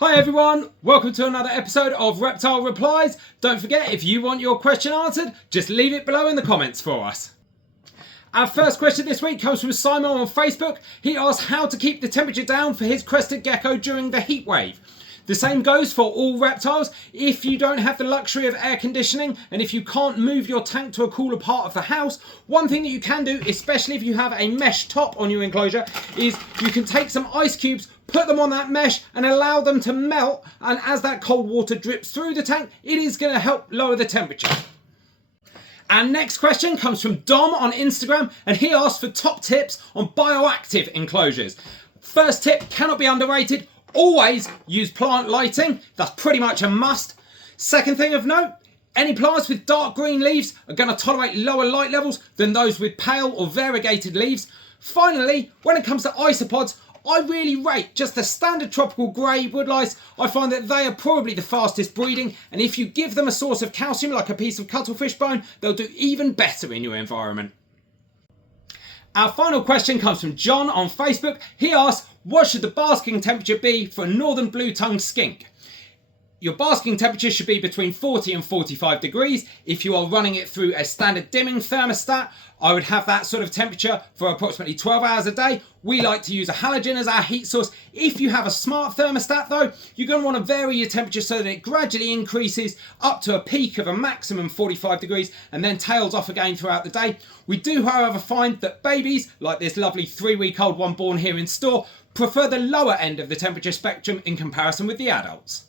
Hi everyone, welcome to another episode of Reptile Replies. Don't forget, if you want your question answered, just leave it below in the comments for us. Our first question this week comes from Simon on Facebook. He asks how to keep the temperature down for his crested gecko during the heat wave. The same goes for all reptiles. If you don't have the luxury of air conditioning and if you can't move your tank to a cooler part of the house, one thing that you can do, especially if you have a mesh top on your enclosure, is you can take some ice cubes, put them on that mesh and allow them to melt, and as that cold water drips through the tank, it is going to help lower the temperature. Our next question comes from Dom on Instagram, and he asks for top tips on bioactive enclosures. First tip, cannot be underrated. Always use plant lighting. That's pretty much a must. Second thing of note, any plants with dark green leaves are going to tolerate lower light levels than those with pale or variegated leaves. Finally, when it comes to isopods, I really rate just the standard tropical grey woodlice. I find that they are probably the fastest breeding, and if you give them a source of calcium like a piece of cuttlefish bone, they'll do even better in your environment. Our final question comes from John on Facebook. He asks, what should the basking temperature be for a Northern Blue Tongue Skink? Your basking temperature should be between 40 and 45 degrees. If you are running it through a standard dimming thermostat, I would have that sort of temperature for approximately 12 hours a day. We like to use a halogen as our heat source. If you have a smart thermostat though, you're going to want to vary your temperature so that it gradually increases up to a peak of a maximum 45 degrees and then tails off again throughout the day. We do, however, find that babies, like this lovely 3-week-old one born here in store, prefer the lower end of the temperature spectrum in comparison with the adults.